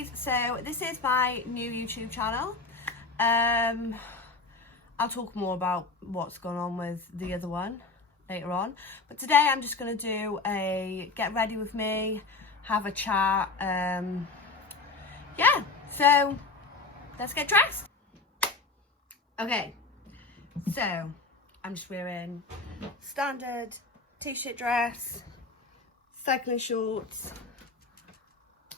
guys, so this is my new YouTube channel. I'll talk more about what's going on with the other one later on, but today I'm just going to do a get ready with me, have a chat. Yeah, so let's get dressed. Okay, so I'm just wearing standard t-shirt dress, cycling shorts,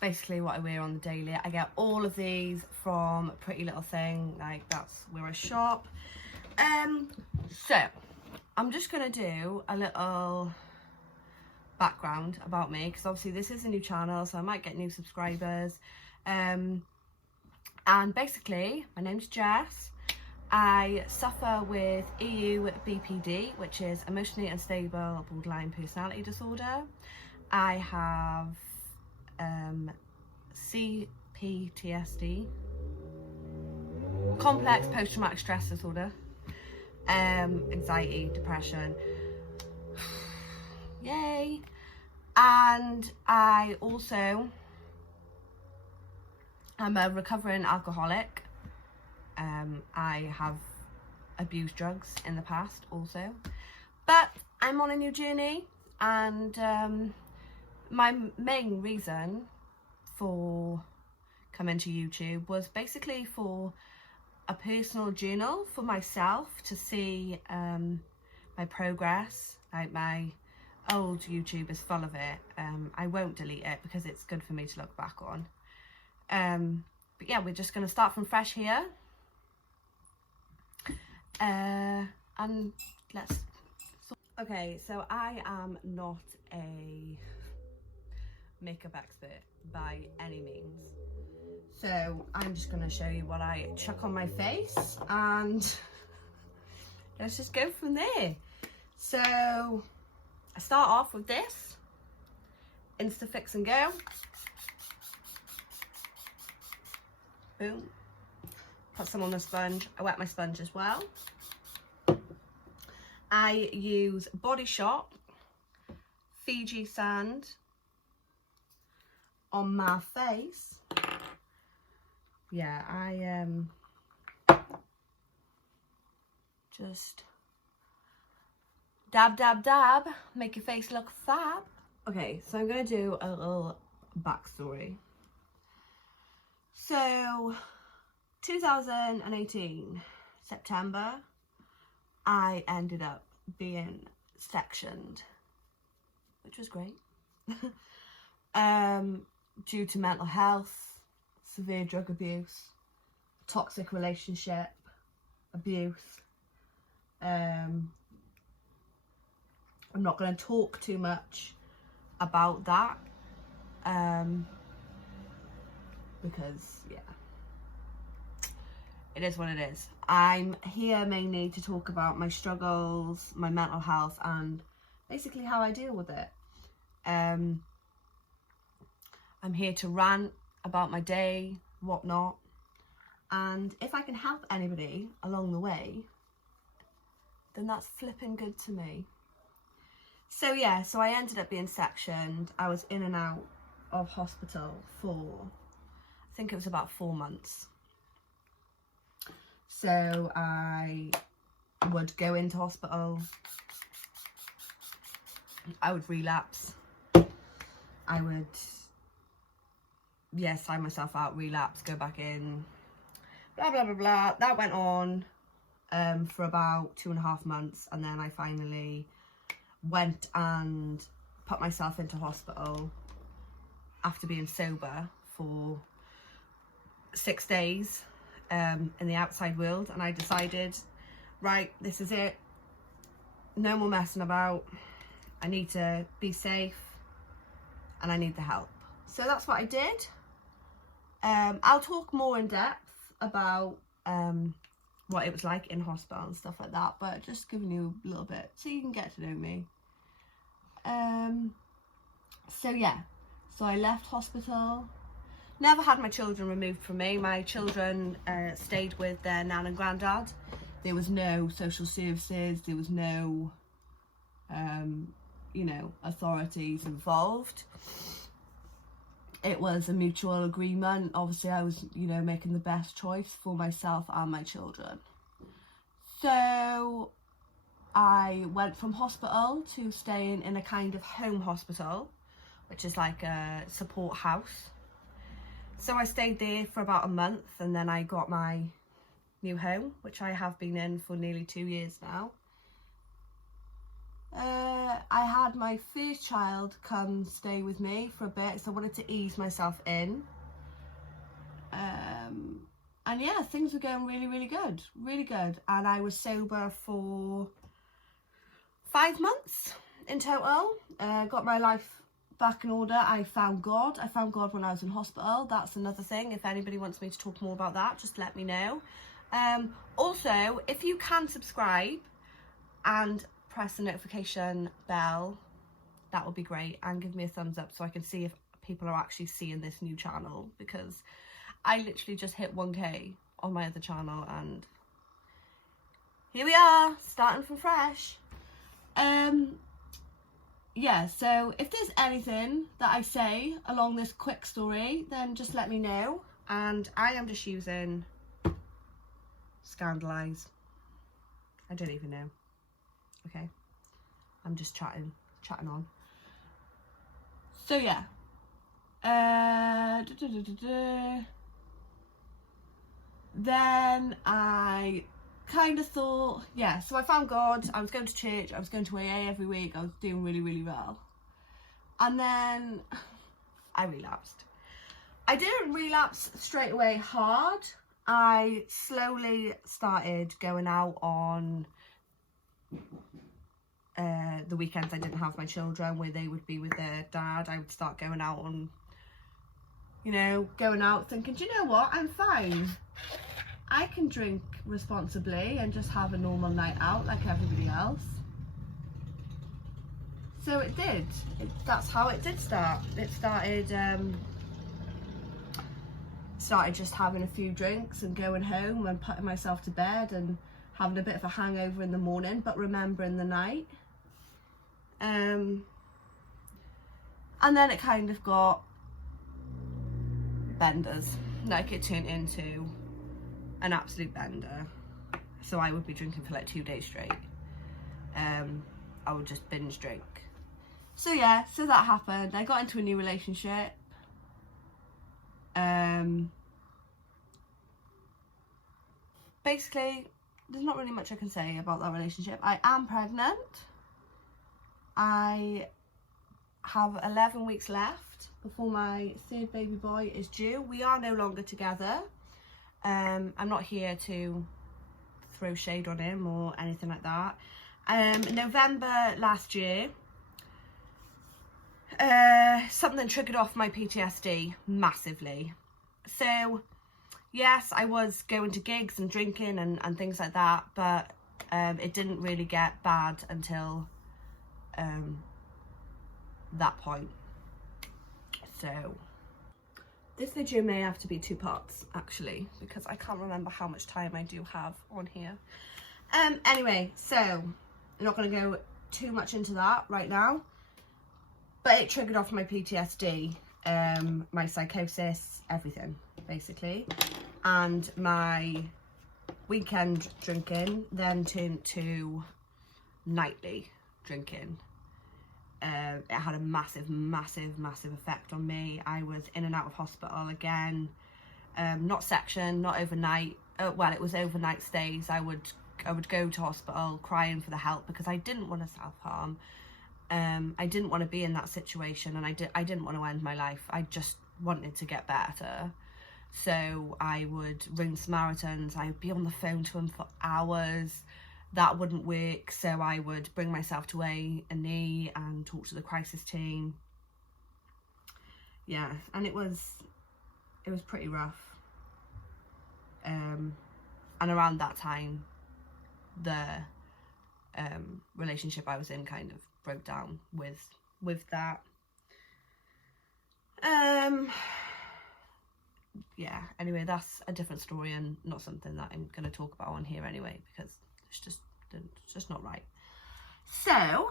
basically what I wear on the daily. I get all of these from Pretty Little Thing, like that's where I shop. So I'm just gonna do a little background about me, because obviously this is a new channel, so I might get new subscribers. And basically my name's Jess. I suffer with EU-BPD, which is emotionally unstable borderline personality disorder. I have CPTSD, complex post-traumatic stress disorder, anxiety, depression, yay. And I also am a recovering alcoholic. I have abused drugs in the past also, but I'm on a new journey, and my main reason for coming to YouTube was basically for a personal journal for myself to see my progress. Like, my old YouTube is full of it. I won't delete it because it's good for me to look back on. But yeah, we're just going to start from fresh here. And let's... Okay, so I am not a makeup expert by any means, so I'm just going to show you what I chuck on my face and let's just go from there. So I start off with this Insta Fix and Go. Boom. Put some on the sponge. I wet my sponge as well. I use Body Shop Fiji Sand on my face. Yeah, I just dab, dab, dab, make your face look fab. Okay, so I'm gonna do a little backstory. So 2018 September, I ended up being sectioned, which was great. Due to mental health, severe drug abuse, toxic relationship abuse. I'm not going to talk too much about that, because yeah, it is what it is. I'm here mainly to talk about my struggles, my mental health, and basically how I deal with it. I'm here to rant about my day, whatnot, and if I can help anybody along the way, then that's flipping good to me. So yeah, so I ended up being sectioned. I was in and out of hospital for, I think it was about 4 months. So I would go into hospital, I would relapse, I would, yeah, sign myself out, relapse, go back in, blah, blah, blah, blah. That went on for about 2.5 months, and then I finally went and put myself into hospital after being sober for 6 days in the outside world, and I decided, right, this is it, no more messing about, I need to be safe and I need the help. So that's what I did. I'll talk more in depth about what it was like in hospital and stuff like that, but just giving you a little bit so you can get to know me. So yeah, so I left hospital, never had my children removed from me. My children stayed with their nan and granddad. There was no social services, there was no you know, authorities involved. it was a mutual agreement. Obviously I was, you know, making the best choice for myself and my children. So I went from hospital to staying in a kind of home hospital, which is like a support house. So I stayed there for about a month, and then I got my new home, which I have been in for nearly 2 years now. I had my first child come stay with me for a bit, so I wanted to ease myself in. And yeah, things were going really good. And I was sober for 5 months in total. Got my life back in order. I found God when I was in hospital. That's another thing. If anybody wants me to talk more about that, just let me know. Also, if you can subscribe and press the notification bell, that would be great, and give me a thumbs up so I can see if people are actually seeing this new channel, because I literally just hit 1k on my other channel and here we are, starting from fresh. Yeah, so if there's anything that I say along this quick story, then just let me know. And I am just using Scandalise. I don't even know. Okay, I'm just chatting on. So yeah, then I kind of thought, yeah, so I found God. I was going to church, I was going to AA every week, I was doing really well. And then I relapsed. I didn't relapse straight away hard. I slowly started going out on the weekends I didn't have my children, where they would be with their dad. I would start going out on, you know, going out thinking, do you know what, I'm fine. I can drink responsibly and just have a normal night out like everybody else. So it did. That's how it did start. It started just having a few drinks and going home and putting myself to bed and having a bit of a hangover in the morning, but remembering the night. And then it kind of got benders. Like, it turned into an absolute bender. So I would be drinking for like 2 days straight. I would just binge drink. So yeah, so that happened. I got into a new relationship. Basically, there's not really much I can say about that relationship. I am pregnant. I have 11 weeks left before my third baby boy is due. We are no longer together. I'm not here to throw shade on him or anything like that. November last year, something triggered off my PTSD massively. So yes, I was going to gigs and drinking and things like that, but it didn't really get bad until that point. So this video may have to be 2 parts, actually, because I can't remember how much time I do have on here. Anyway, so I'm not going to go too much into that right now, but it triggered off my PTSD, my psychosis, everything, basically. And my weekend drinking then turned to nightly drinking. It had a massive effect on me. I was in and out of hospital again, not section, not overnight. Well, it was overnight stays. I would go to hospital crying for the help because I didn't want to self-harm. I didn't want to be in that situation, and I didn't want to end my life. I just wanted to get better. So I would ring Samaritans. I would be on the phone to them for hours. That wouldn't work, so I would bring myself to A&E and talk to the crisis team. Yeah, and it was pretty rough. And around that time, the relationship I was in kind of broke down with that. Yeah, anyway, that's a different story and not something that I'm going to talk about on here anyway, because it's just not right. So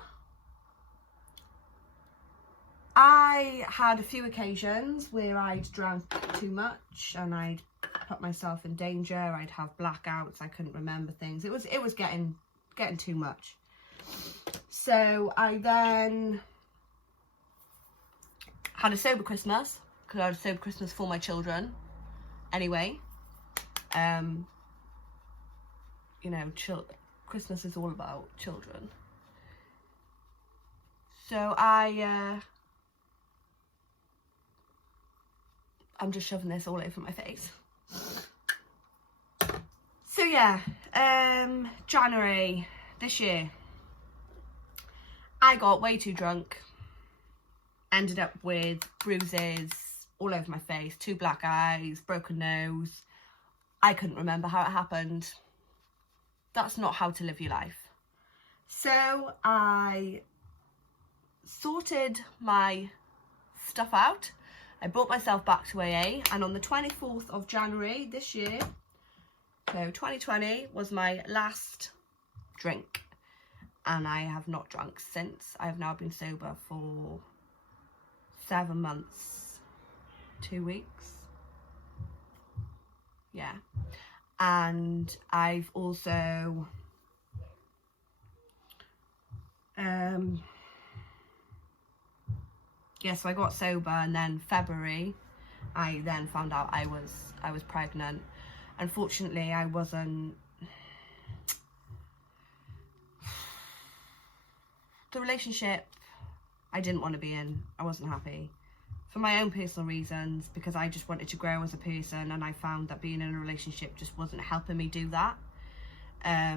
I I had a few occasions where I'd drank too much and I'd put myself in danger. I'd have blackouts. I couldn't remember things. It was getting too much. So I then had a sober Christmas, because I had a sober Christmas for my children anyway. You know, Christmas is all about children. So I'm just shoving this all over my face. So yeah, January this year, I got way too drunk, ended up with bruises all over my face, 2 black eyes, broken nose. I couldn't remember how it happened. That's not how to live your life. So I sorted my stuff out. I brought myself back to AA, and on the 24th of January this year, so 2020, was my last drink, and I have not drunk since. I have now been sober for 7 months, 2 weeks. Yeah. And I've also yeah, so I got sober, and then February I then found out I was pregnant. Unfortunately, I wasn't, the relationship I didn't want to be in. I wasn't happy for my own personal reasons, because I just wanted to grow as a person, and I found that being in a relationship just wasn't helping me do that. I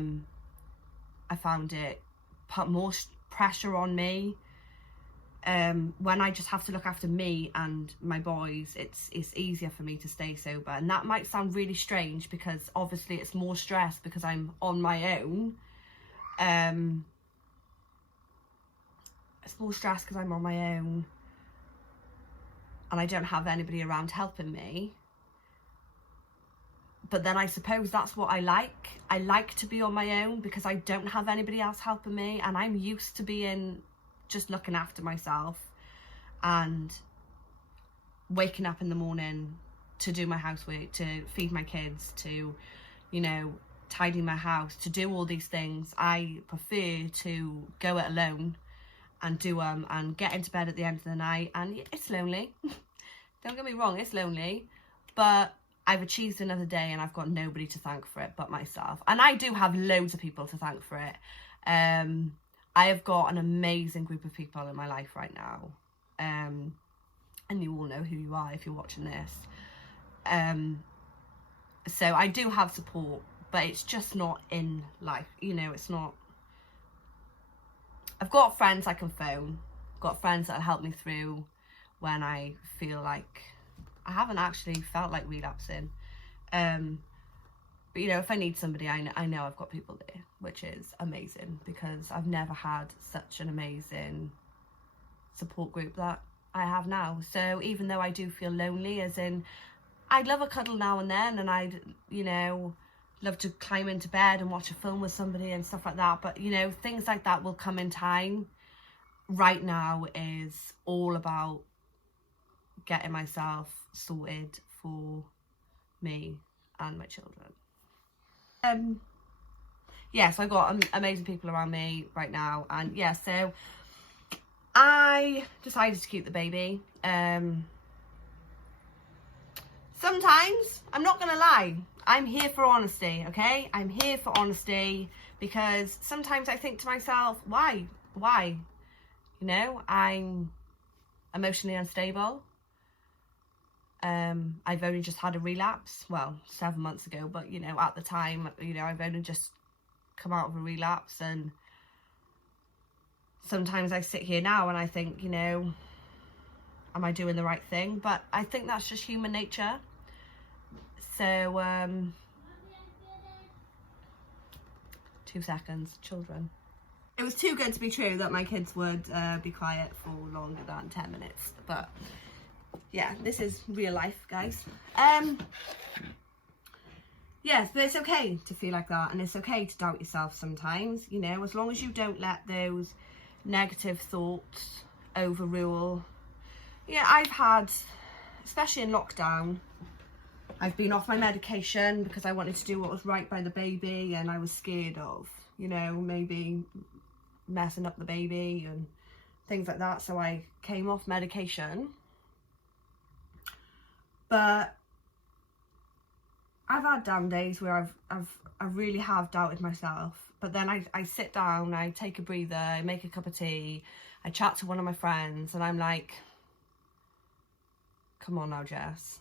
found it put more pressure on me. When I just have to look after me and my boys, it's easier for me to stay sober. And that might sound really strange, because obviously it's more stress because I'm on my own. It's more stress because I'm on my own and I don't have anybody around helping me. But then I suppose that's what I like. I like to be on my own because I don't have anybody else helping me, and I'm used to being just looking after myself and waking up in the morning to do my housework, to feed my kids, to, you know, tidy my house, to do all these things. I prefer to go it alone and do them and get into bed at the end of the night. And it's lonely. Don't get me wrong, it's lonely, but I've achieved another day and I've got nobody to thank for it but myself. And I do have loads of people to thank for it. I have got an amazing group of people in my life right now. And you all know who you are if you're watching this. So I do have support, but it's just not in life. You know, it's not. I've got friends I can phone. Got friends that'll help me through when I feel like I haven't actually felt like relapsing. But you know, if I need somebody, I know I've got people there, which is amazing, because I've never had such an amazing support group that I have now. So even though I do feel lonely, as in I'd love a cuddle now and then, and I'd, you know, love to climb into bed and watch a film with somebody and stuff like that, but you know, things like that will come in time. Right now is all about getting myself sorted for me and my children. Yeah, so I've got amazing people around me right now, and yeah, so I decided to keep the baby. Sometimes, I'm not gonna lie, I'm here for honesty, okay? I'm here for honesty, because sometimes I think to myself, why? You know, I'm emotionally unstable. I've only just had a relapse, well, 7 months ago, but you know, at the time, you know, I've only just come out of a relapse, and sometimes I sit here now and I think, you know, am I doing the right thing? But I think that's just human nature. So 2 seconds, children. It was too good to be true that my kids would be quiet for longer than 10 minutes, but yeah, this is real life, guys. Yes, but it's okay to feel like that, and it's okay to doubt yourself sometimes, you know, as long as you don't let those negative thoughts overrule Yeah, I've had, especially in lockdown, I've been off my medication because I wanted to do what was right by the baby, and I was scared of, you know, maybe messing up the baby and things like that. So I came off medication. But I've had down days where I really have doubted myself. But then I sit down, I take a breather, I make a cup of tea, I chat to one of my friends, and I'm like, come on now, Jess.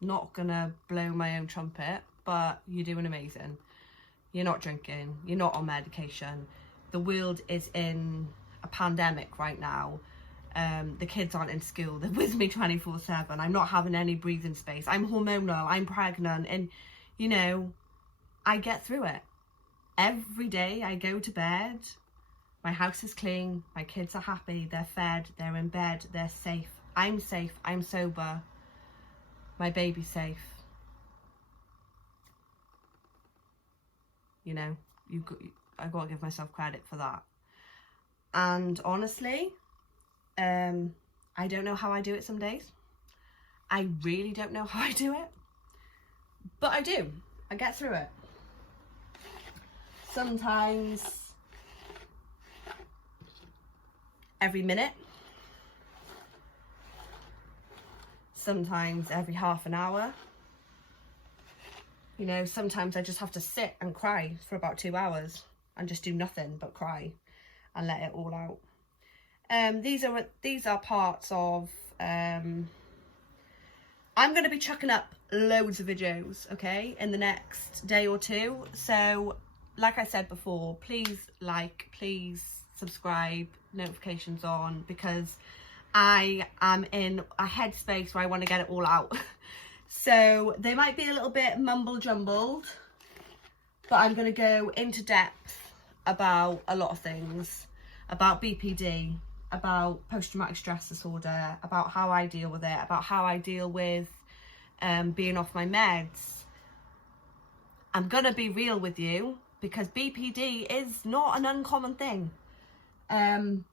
Not gonna blow my own trumpet, but you're doing amazing. You're not drinking, you're not on medication. The world is in a pandemic right now. The kids aren't in school, they're with me 24/7. I'm not having any breathing space. I'm hormonal, I'm pregnant, and you know, I get through it. Every day I go to bed, my house is clean, my kids are happy, they're fed, they're in bed, they're safe, I'm sober, my baby's safe. You know, I've got to give myself credit for that. And honestly, I don't know how I do it some days. I really don't know how I do it, but I do. I get through it. Sometimes every minute, sometimes every half an hour. You know, sometimes I just have to sit and cry for about 2 hours and just do nothing but cry and let it all out. These are parts of, I'm going to be chucking up loads of videos, okay, in the next day or two. So, like I said before, please like, please subscribe, notifications on, because I am in a headspace where I want to get it all out. So they might be a little bit mumble jumbled, but I'm going to go into depth about a lot of things, about BPD, about post-traumatic stress disorder, about how I deal with it, about how I deal with being off my meds. I'm going to be real with you, because BPD is not an uncommon thing. And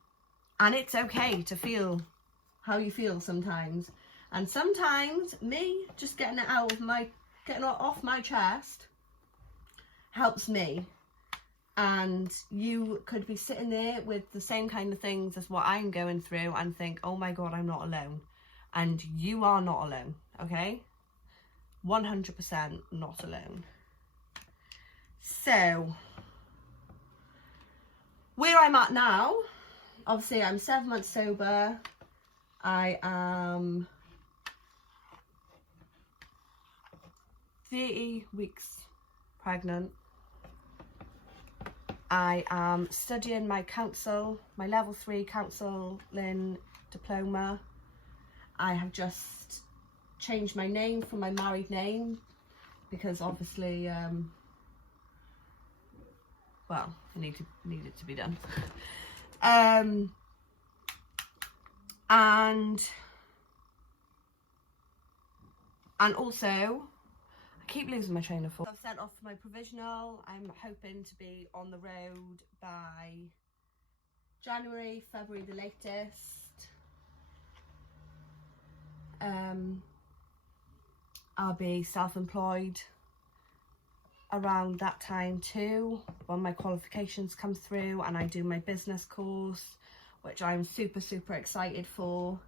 it's okay to feel how you feel sometimes. And sometimes me just getting it off my chest helps me. And you could be sitting there with the same kind of things as what I'm going through and think, oh my God, I'm not alone. And you are not alone, okay? 100% not alone. So, where I'm at now, obviously I'm 7 months sober. I am 30 weeks pregnant. I am studying my level 3 counselling diploma. I have just changed my name from my married name because obviously, well, I need it to be done. And also, I keep losing my train of thought. I've sent off my provisional. I'm hoping to be on the road by January, February the latest. I'll be self-employed around that time too, when my qualifications come through and I do my business course, which I'm super excited for.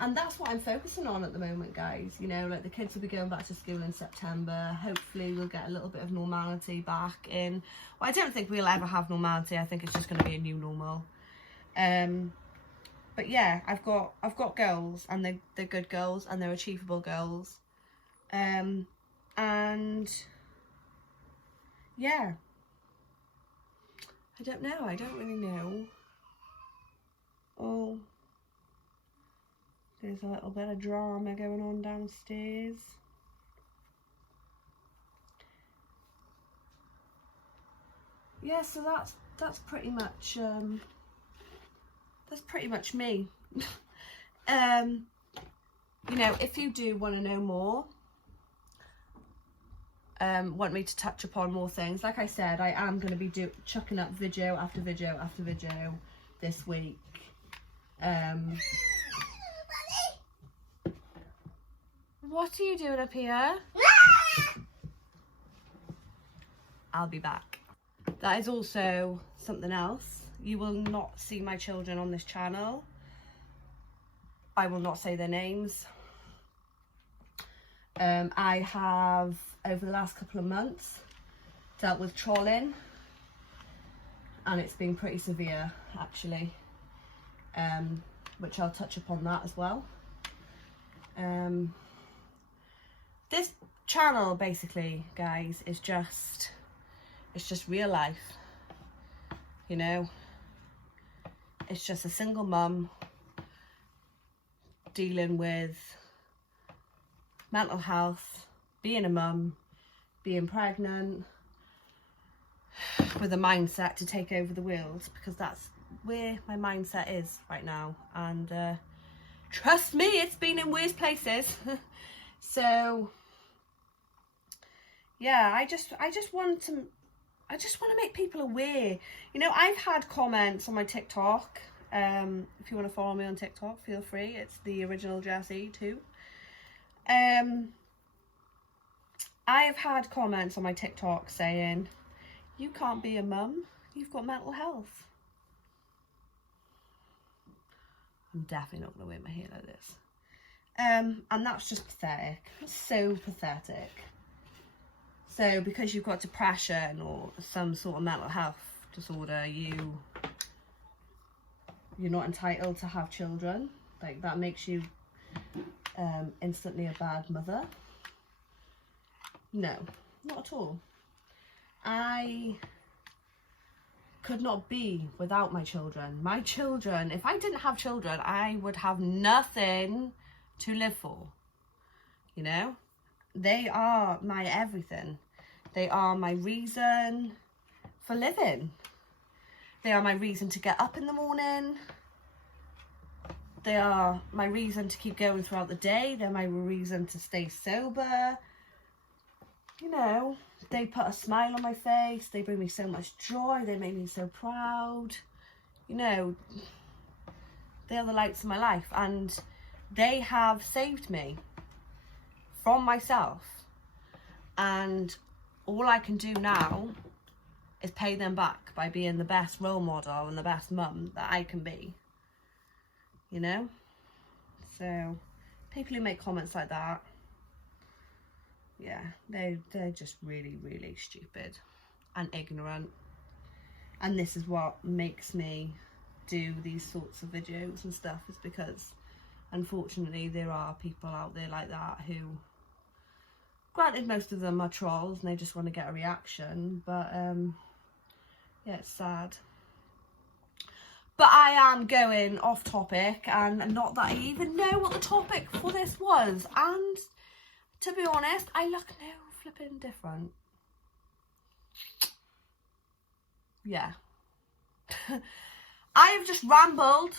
And that's what I'm focusing on at the moment, guys. You know, like the kids will be going back to school in September. Hopefully we'll get a little bit of normality back in. Well, I don't think we'll ever have normality. I think it's just going to be a new normal. But yeah, I've got goals, and they're good goals, and they're achievable goals. And yeah, I don't know. I don't really know. Oh. There's a little bit of drama going on downstairs. Yeah, so that's pretty much me. You know, if you do want to know more, want me to touch upon more things, like I said, I am going to be chucking up video after video after video this week. What are you doing up here? I'll be back. That is also something else. You will not see my children on this channel. I will not say their names. I have, over the last couple of months, dealt with trolling, and it's been pretty severe, actually, which I'll touch upon that as well. This channel, basically, guys, is just, it's just real life, you know. It's just a single mum dealing with mental health, being a mum, being pregnant, with a mindset to take over the world, because that's where my mindset is right now. And trust me, it's been in worse places. So yeah, I just want to make people aware. You know, I've had comments on my TikTok. If you want to follow me on TikTok, feel free. It's the original Jessiey too. I've had comments on my TikTok saying, you can't be a mum, you've got mental health. I'm definitely not going to wear my hair like this. And that's just pathetic. It's so pathetic. So because you've got depression or some sort of mental health disorder, you're not entitled to have children. Like, that makes you instantly a bad mother. No, not at all. I could not be without my children. My children, if I didn't have children, I would have nothing to live for. You know, they are my everything. They are my reason for living. They are my reason to get up in the morning. They are my reason to keep going throughout the day. They're my reason to stay sober. You know, they put a smile on my face. They bring me so much joy. They make me so proud. You know, they are the lights of my life, and they have saved me from myself. And all I can do now is pay them back by being the best role model and the best mum that I can be. You know? So, people who make comments like that, yeah, they're just really, really stupid and ignorant. And this is what makes me do these sorts of videos and stuff, is because unfortunately there are people out there like that who, granted most of them are trolls and they just want to get a reaction, but yeah, it's sad. But I am going off topic, and not that I even know what the topic for this was, and to be honest, I look no flipping different. Yeah. I have just rambled.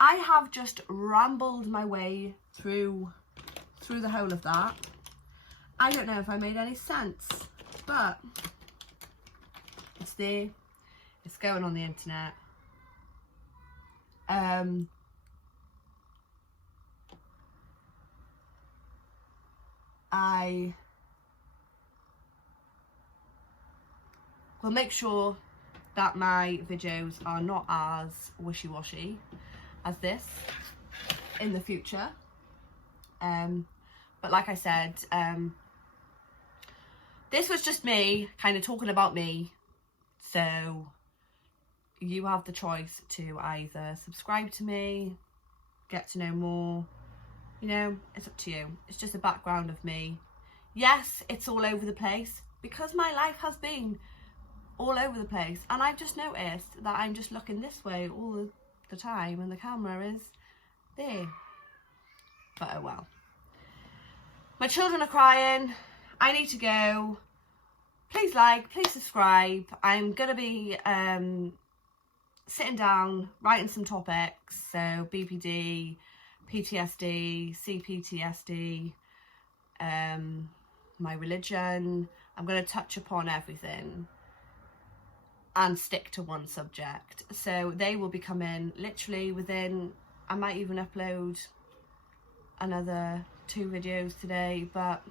I have just rambled my way through the whole of that. I don't know if I made any sense, but it's there. It's going on the internet. I will make sure that my videos are not as wishy-washy as this in the future. But like I said, this was just me kind of talking about me, so you have the choice to either subscribe to me, get to know more, you know, it's up to you. It's just a background of me. Yes, it's all over the place, because my life has been all over the place, and I've just noticed that I'm just looking this way all the time and the camera is there. But oh well. My children are crying. I need to go. Please like, please subscribe. I'm gonna be sitting down, writing some topics, so BPD, PTSD, CPTSD, my religion. I'm going to touch upon everything and stick to one subject. So they will be coming literally within, I might even upload another 2 videos today, but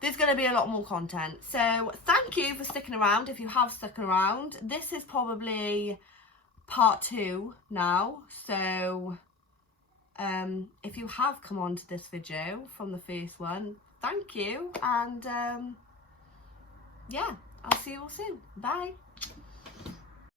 there's going to be a lot more content. So thank you for sticking around if you have stuck around. This is probably part 2 now, so if you have come on to this video from the first one, thank you, and yeah, I'll see you all soon. Bye.